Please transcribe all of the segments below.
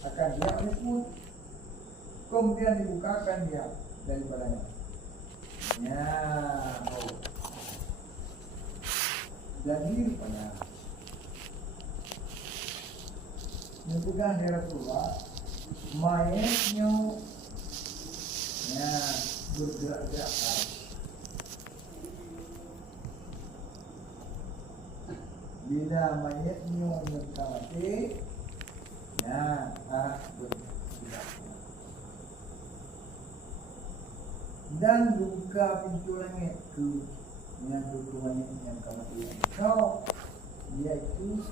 akan dia pun kemudian dibukakan dia daripadanya ya oh. jadi rupanya. Dia Rasulullah. Mayatnya ya bergerak-gerak bila mayatnya mengkamati ya arah bergerak dan buka pintu langit ke yang dua yang kamati kau iaitu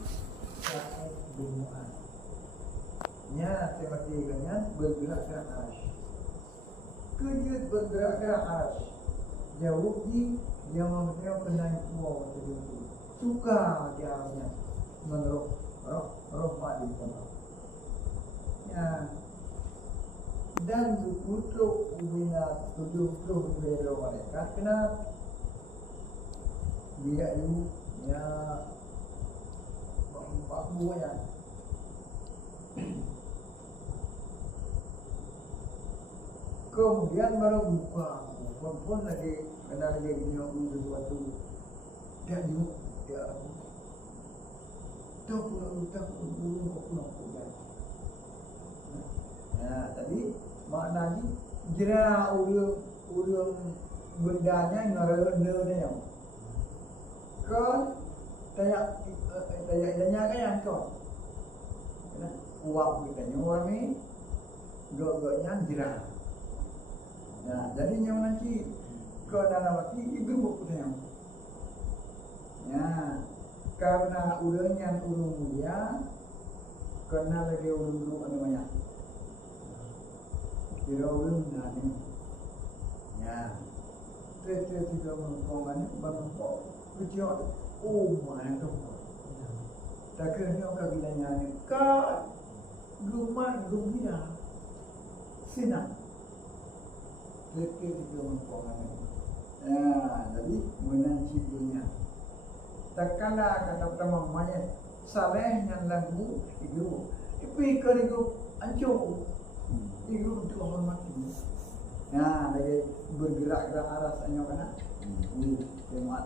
satu bumuan nya tematikanya bergerak gerak arsh. Kejut bergerak gerak arsh. Jauh di yang mempunyai penaik kuah suka dia punya. Menurut roh roh mak di sana ya. Dan untuk ubina tujuh puluh belo mereka kena? Dia ya. Empat buah ya Kemudian baru buka. Pun lagi Kena lagi punya sesuatu Dia Dia Tak pula Tak pula Tak pula Tak Nah, tadi maknanya jira ulung ulung bendanya ngara ne yang. Kan tayak tayak danya kan yang kau kena uap kita nyuar ni gak-gaknya jira nah jadi yang nanti ke dalam hati itu buku yang ya. Karena ulangnya ulung mulia kena lagi ulung ulung apa namanya kira ulung dah ni. Ya. Tete tiga mengkongan bangkok kecil oh mana tu tak kena ni orang bilanya ni kan rumah gembira. Senang. Tete tiga mengkongan ni. Ya jadi menanci dunia takkanlah kata pertama mayat saleh yang lagu itu itu ikan itu ancur itu untuk hormati Nah, lagi bergerak-gerak arah sanya kana. Hmm, jemaat.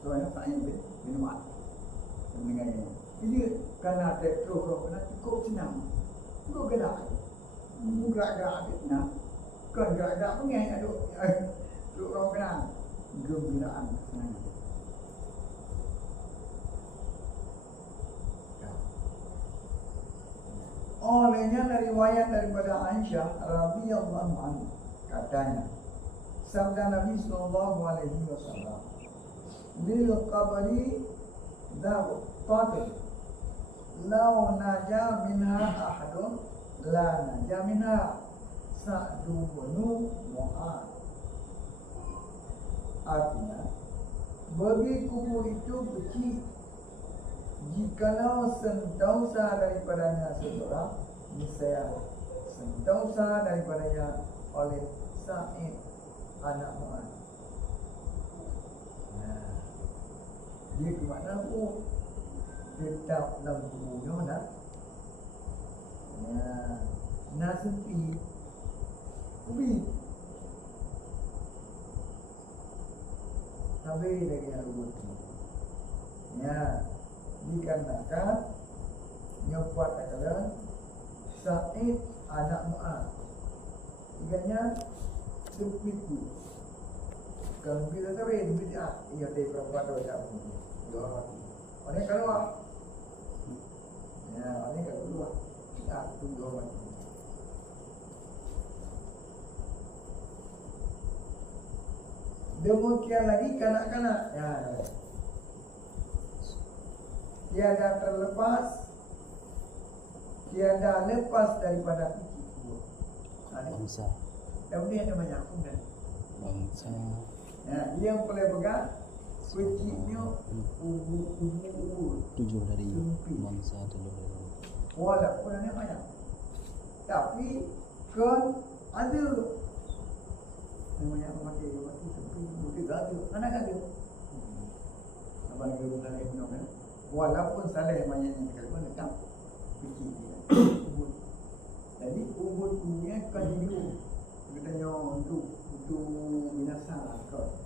Soalnya saya ni jemaat. Mendengar ini. Jadi karena ada terus roh kena cukup senang. Kau gerak. Gerak-gerak nah. Kan gerak-gerak pun yang ada terus roh kena gembiraan senang. Olehnya riwayat daripada Aisyah radhiyallahu anha katanya sabda Nabi sallallahu alaihi wasallam lil qabri daw qatil law naja minha ahadun la naja minha sa'du bunu mu'ad. Artinya bagi kubur itu kecil Jikalau sentausa daripadanya seseorang Nisaya sentausa daripadanya oleh Sa'id anak Mu'ad. Dia ke mana pun Tetap dalam tubuhnya nak. Nak sepi Ubi. Sampai lagi yang rubuti Ya dikarenakan nyopot adalah Sa'id anak Mu'ad. Iganya Sepiku Kalau kita tahu ini bid'ah Ia tak perempuan tu tak pun Dua mati Ini keluar. Ya, ini kan keluar. Bid'ah tu dua mati Demikian lagi kanak-kanak. Ya, tiada terlepas tiada lepas daripada fikir bangsa dan dia ada banyak pun kan? Bangsa ya dia yang boleh pegang ubu ubu tujuh dari Sempit. bangsa tujuh dari walaupun ada banyak. Tapi kan ada. Namanya mati, mati sepi, mati gaduh, anak gaduh. Abang Ibu Saleh minum kan? Walaupun Saleh mayatnya kalau dekat kecil dia. Ubud. Jadi ubud ini kan hidup. Katanya untuk untuk binasa kau.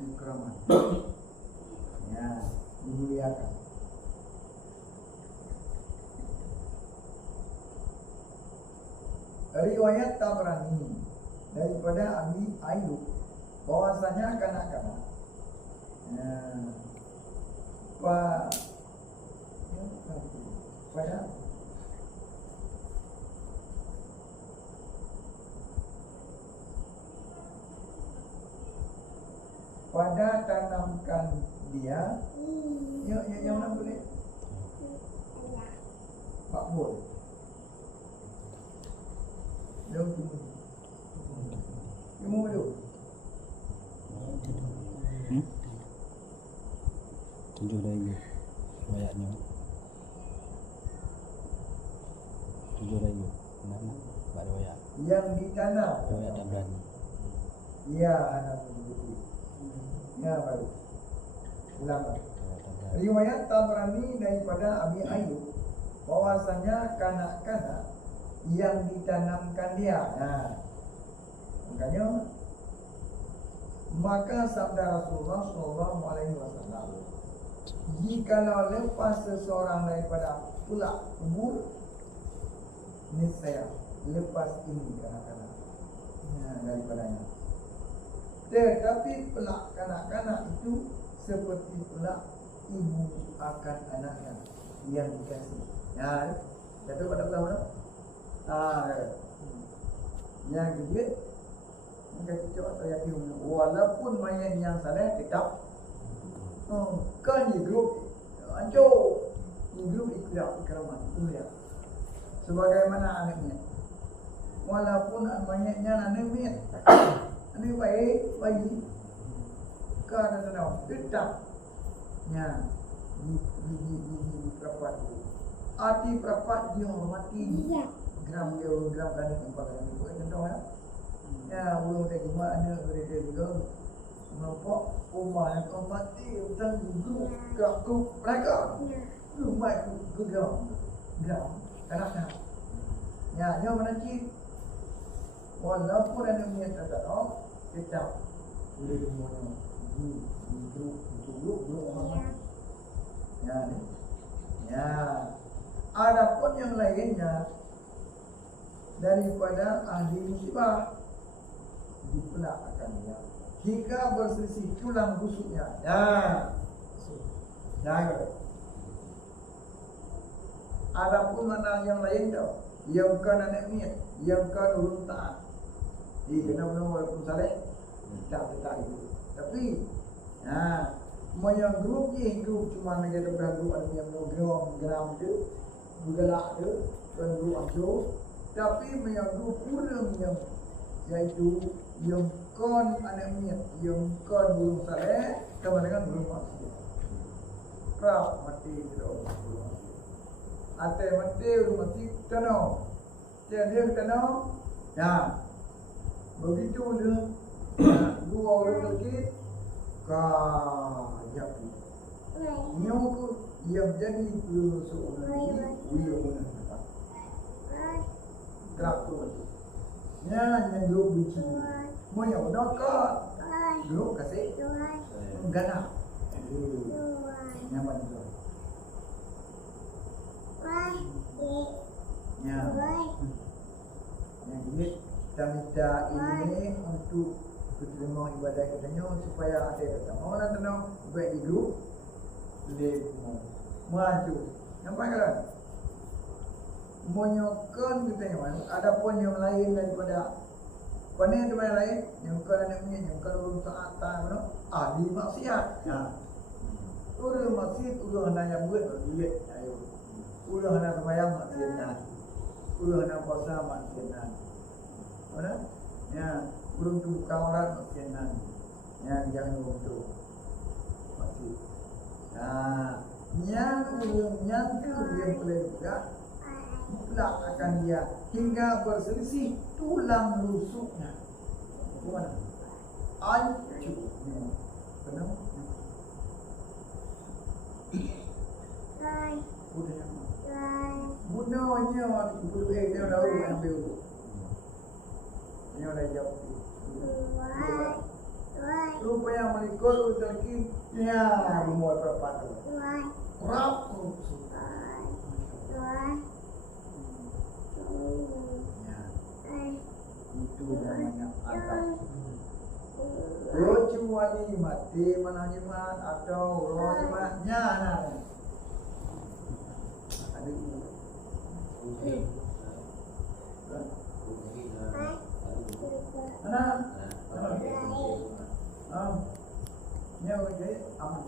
Ikraman. Ya, dimuliakan. Riwayat Tabrani daripada Abi Ayub bahwasanya kanak-kanak ya, pa, ya, pada pada tanamkan dia ya ya yang mana boleh Pak Bol Jom tunggu Ilmu dulu Hmm? Tunjuk lagi. Ayatnya Tunjuk lagi. Mana? Pak Riwayat Yang ditanam Riwayat tak berani. Ya anak Ya baru Riwayat berani. Riwayat Tabrani daripada Abi Ayub bahwasanya kanak-kanak yang ditanamkan dia. Nah, makanya maka sabda Rasulullah Shallallahu Alaihi Wasallam, jikalau lepas seseorang daripada pula kubur, niscaya lepas ini kanak-kanak nah, daripadanya. Tetapi pelak kanak-kanak itu seperti pelak ibu akan anaknya yang dikasih. Ya, jatuh pada belah mana? Ah, ya. yang maka kita atau yakin walaupun mayat yang tetap oh, kan di grup hancur di grup ikut ikraman itu sebagaimana anaknya walaupun mayatnya anak anak baik bayi kerana tahu tetap Ya, di di di di, di, di perapat tu. Arti perapat dia hormati Iya. gram dia gram kan nampak kan itu kan contoh ya. Ya, ulung tak cuma ada mereka juga nampak rumah yang kau mati dan guru gak ku mereka rumah ku ku gram gram kanak Ya, dia menanti walaupun ada niat tak tahu tetap boleh semuanya di di grup di grup grup orang Ya, ni. ya. Adapun yang lainnya daripada ahli musibah dipelak akan dia hingga berselisih tulang rusuknya. Ya. Ya. Adapun mana yang lain tau Yang kan anak niat Yang kan urut taat Eh, kena benar walaupun salih Tak, tak itu Tapi Ya Semua yang grup je Grup cuma jadi pada grup Ada yang mau gram Gram tu Bergelak tu Kan grup hancur Tapi yang grup kurang yang Iaitu Yang kon anak niat Yang kon belum salih Sama dengan belum maksud Kerap mati kita belum maksud Ate mati belum mati Tanah Dia dia tanah Ya Begitu dia ya, Dua orang sakit Kaya pi Nyawa ku Yang jadi Seorang Wia guna Kerap tu Ya Yang dulu bici Mau yang udah kat Dulu kasih. Gana Nyaman tu Ya. Yang ini kita minta ini untuk terima ibadah katanya supaya ada kata mau nak tenang baik di grup boleh maju nampak kan menyokan katanya man ada pun yang lain daripada Mana yang yang lain? Yang kau nak punya yang kau urus taat mana ahli maksiat. Ya urus maksiat urus hanya buat duit. Ayo. Urus hanya sembahyang maksiat urus hanya puasa maksiat mana? Ya, belum tu buka orang makin nan. Ya, jangan untuk masih. Nah, yang belum yang tu yang boleh juga mutlak akan dia hingga berselisih tulang rusuknya. mana? Ancu. Kenapa? Budak yang mana? Budaknya budak eh dia dah ambil. Dia dah jawab. Rupanya melikut utaki ya memuat perpadu. Rap. Ya, itu namanya adab. Roju wali mati mana jimat atau roju matnya nah. Ada ini. Mana? Ah. Nya wajah aman.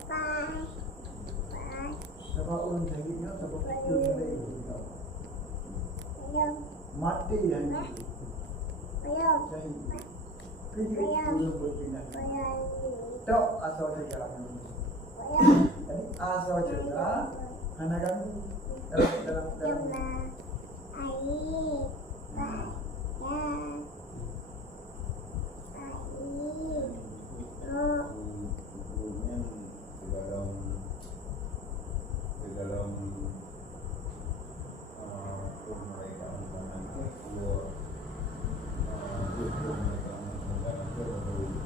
Sebab orang jahitnya sebab itu ada itu. Mati yang itu. Jahit. Kerja itu berpindah. Tok asal cerita. Jadi cerita anak kan dalam dalam dalam. Kemudian di dalam di dalam uh, kemerdekaan tangan kedua uh, kemerdekaan tangan kedua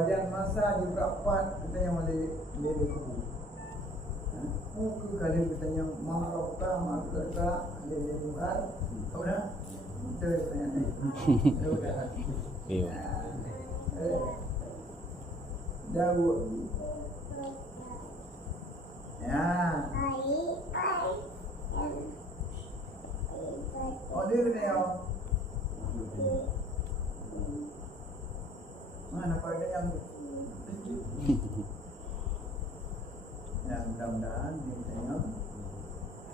Wajan masa di berapat kita yang boleh lebih kubu. Muka kali kita yang marah ka marah ka lebih bukan. Kau dah? Itu tanya ni. Itu dah. Jauh. Ya. Oh dia kena yang mana pada yang Ya mudah-mudahan dia tengok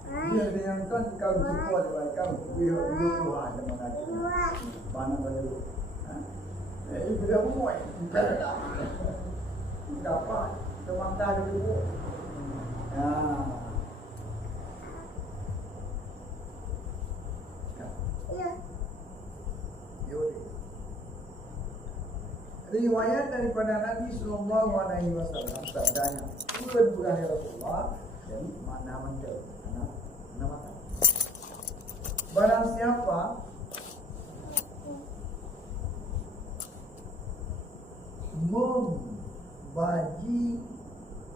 Dia ada yang kan kau support baik kau Dia dia Tuhan yang mengatakan Mana pada lu Ha? Eh ibu dia muat Bukan tak Dapat Teman dah dia buat Ya Yaudah riwayat daripada Nabi Sallallahu Alaihi Wasallam sabdanya. Bukan bukan ya Rasulullah jadi mana mana mana mata? Barang siapa? Membaji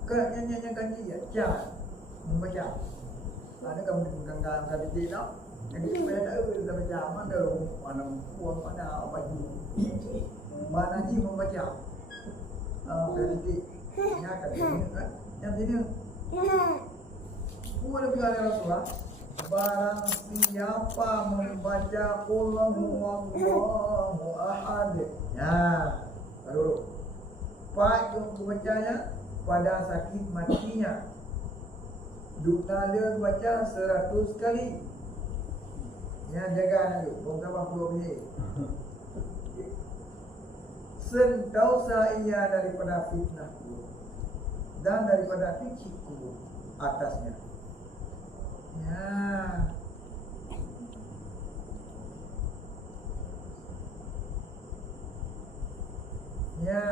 kenyanya kanji ya jangan membaca. Ada kamu bukan kan kan di no jadi saya tahu kita baca mana mana puan mana baju mana ni membaca. Ah akan ini kan? Yang lebih ada Rasulullah Barang siapa membaca Allahu Allahu Ahad. Ya Baru. Pak yang membacanya Pada sakit matinya. Duk nada baca seratus kali. Ya jaga anak tu Bukan minit Sentausa ia daripada fitnahku Dan daripada fikirku Atasnya. Ya. Ya.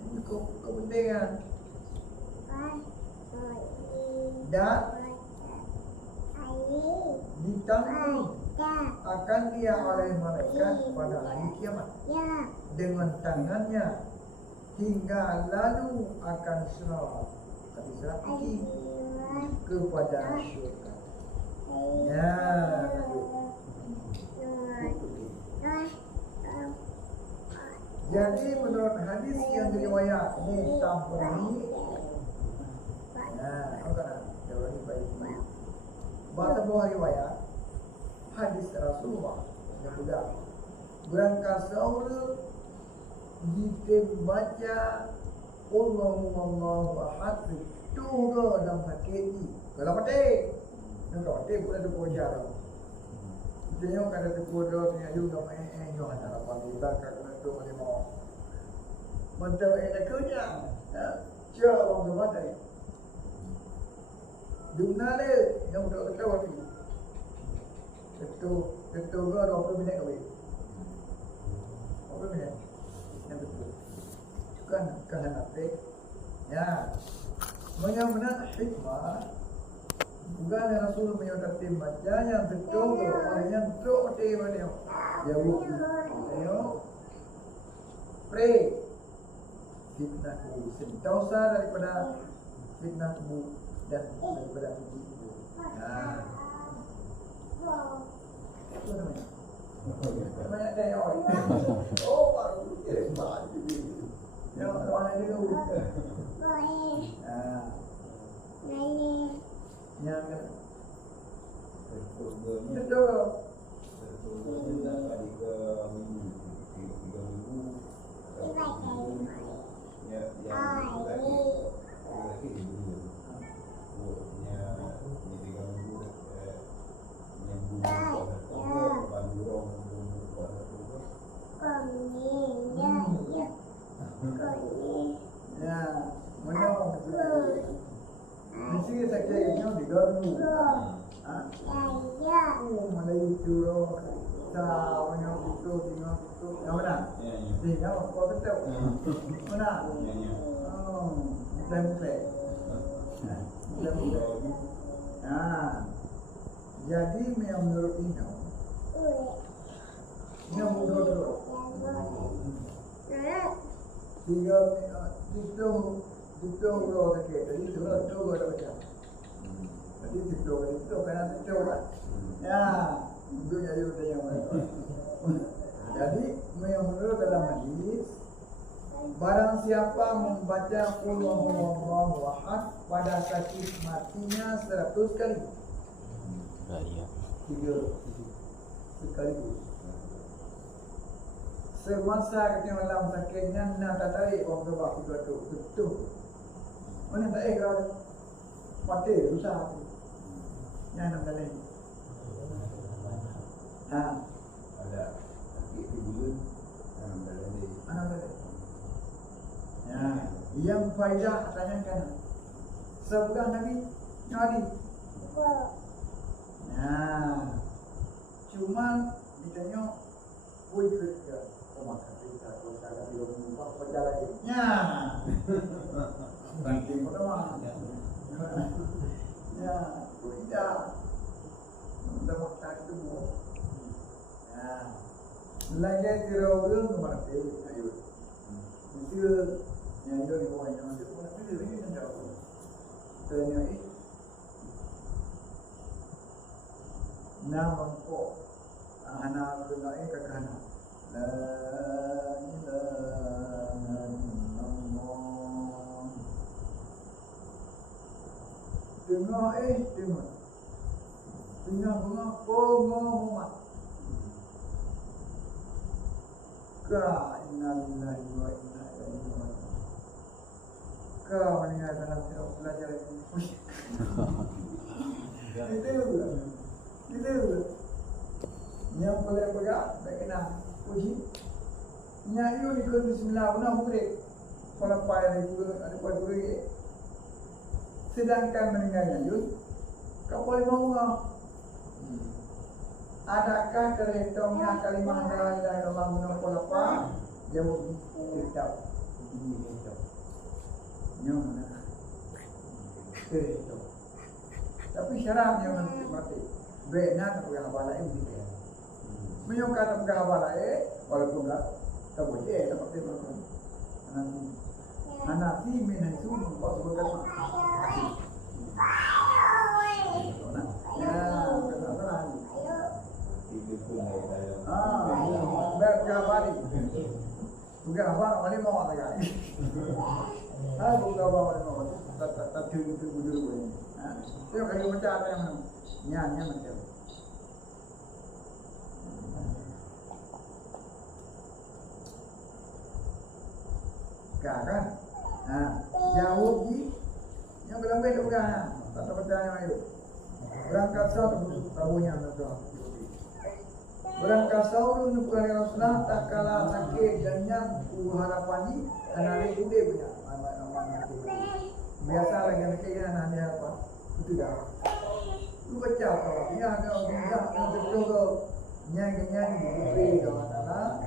Ini kau, kau penting kan? Dan ditanggung akan dia oleh malaikat pada hari kiamat. Dengan tangannya hingga lalu akan serah kata serah tinggi kepada syurga. Ya, jadi menurut hadis yang diriwayat ini tampur ini, ya, kau kan jawab ini baik. Baca buah riwayat hadis Rasulullah yang mudah. Berangkat sahur jika baca Allahu Allahu Ahad itu ke dalam sakit ni. Kalau petik, nak petik pun ada tau. Dia yang kada tu koja punya juga main eh yo ada apa kita kena tu ni mau. Mentau eh nak kerja. Ya, cuba orang tu mati. Jumlah dia yang untuk Ketua ketua gua 20 minit kahwin. 20 minit. Yang betul. Bukan bukan nanti. Ya. Hikmah. Bukan yang Rasul menyatakan baca yang betul orang yang betul mati mana? Ya pray. Fitnah sentosa daripada fitnah dan daripada puji ku nah itu namanya namanya daya oh baru kirim baju ya orang dulu ah yang Ketuanya betul Ketuanya dah kali ke minggu Tiga tiga minggu Satu minggu Ya, yang lagi Lagi dulu Buatnya Ini tiga minggu eh, Yang dulu Kuasa tubuh Bandu orang Dulu kuasa tubuh ya menong di sini saya kayaknya di garu ah oh malai curo sa menong itu tinggal itu yang mana Ya, ya tinggal kau betul mana Ya, ya oh dan play dan play ah jadi yang menurut Ino Ino menurut Ino tiga itu itu kalau tak kira jadi surat itu ada macam jadi itu itu karena itu kan ya itu jadi yang mana jadi yang menurut dalam hadis barang siapa membaca qul huwallahu ahad pada sakit matinya seratus kali. Tiga sekaligus semasa kita malam sakitnya nak tak tarik orang kebak kita tu mana tak kalau mati susah yang nak dalam ha Ada. Sakit tu bila Dalam dalam dia anak dalam ya. Yang faedah tanyakan. Sebuah Nabi Nabi Nah, cuma ditanya, woi kerja, oh maka kita kalau saya di rumah apa kerja lagi? Ya, nanti mana Ya, tidak. Kita waktu itu buat. Ya, lagi tirau ke mati, ayo. Mesti yang itu di bawah yang mesti pun mesti lagi yang jauh. Tanya ini. nama ko ana kuna e ka kana la ilaha illallah dengar eh dengar dengar bunga pengumuman ka inna lillahi wa inna ilaihi raji'un ka meninggal dalam tidak belajar ini itu itu yang boleh pegang tak kena puji nyayu ni ke bismillah benar murid kalau payah ada guru ada buat guru ye sedangkan meninggal nyayu kau boleh mau ngah adakah terhitungnya kalimah la ilaha illallah menopol apa? Jawab tidak tidak nyong terhitung tapi syaratnya mati mati. Benar tak pegang abala ini begitu. Menyuka tak pegang abala eh, walaupun tak tak boleh, tak boleh. Nanti, nanti minat itu buat berkata. Ya, kata apa Tiga pun dari dalam Ah, baik pegang abala. Bukan apa, mana mau lagi. Ah, bukan apa, mana mau. Tak tak tak tu tu tu dulu ini. Ah, tengok kalau macam apa yang mana. Nyanyi macam. Kan? Ha, jawab ni. Yang belum baik tu kan? Tak tahu macam mana itu. Satu tahunya tu. Berangkat sahur nukulan Rasulullah tak kalah sakit dan yang ku harapani dan hari ini punya. Biasa lagi nak kira nak dia apa? Betul tak? Lu baca kau, dia kau tidak kau betul kau nyanyi-nyanyi kau adalah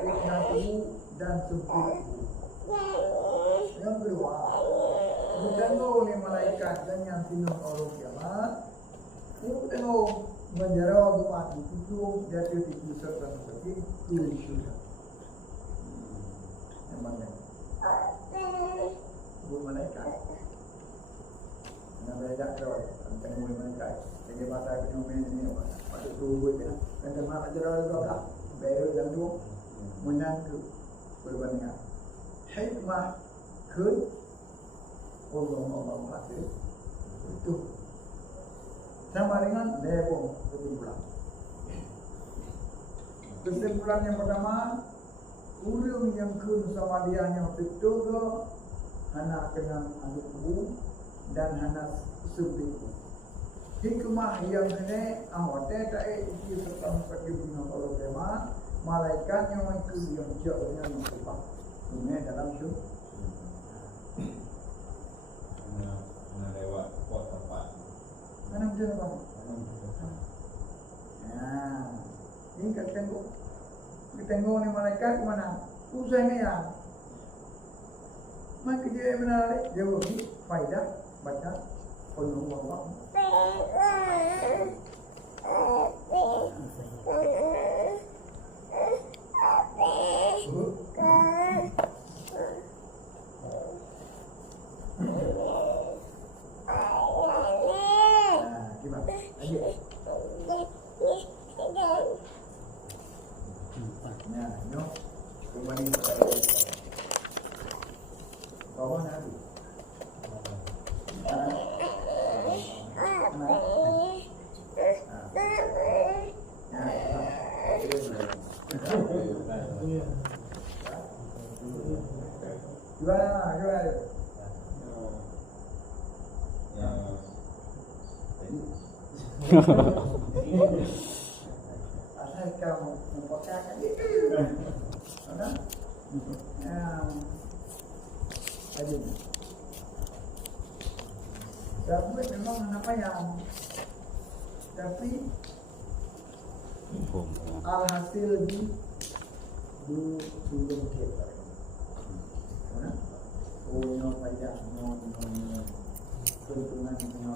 Iknatu dan sempit Yang kedua Bertengok oleh malaikat dan yang tinuk orang kiamat. Lu tengok menjara doa di tujuh Dia di pusat dan seperti Kulit syurga. Yang mana? Bu malaikat? Nak belajar kau Tengok oleh malaikat. Jadi masa fenomen ini Waktu tu dia? Kata mak ajar juga kak Baru dan tu Menang ke Perbandingan Hikmah Ke Allah Fatih Itu Sama dengan level Kesimpulan Kesimpulan yang pertama Urung yang kun sama dia yang betul ke Hana kena adu kubu Dan hana sebiku Hikmah yang kena Ahote tak isi serta seperti bina kalau tema Malaikat yang mengku yang คุณแม่จะรับชุดอะไรวะปอดสัมผัสนั่นเจอป่ะอ่านี่กับแตงโมกับเตงโมในมาเลเซียมันอะผู้ชายไม่อะมันก็จะเป็นอะไรเดี๋ยวนี้ไฟดับบัดดับคนรู้ว่า Asal kau mempotakan itu. Ada? Ya. Ada. Tapi memang apa yang tapi Bom. alhasil di du belum kita. Mana? Oh, no payah, no, no, no. Keuntungan no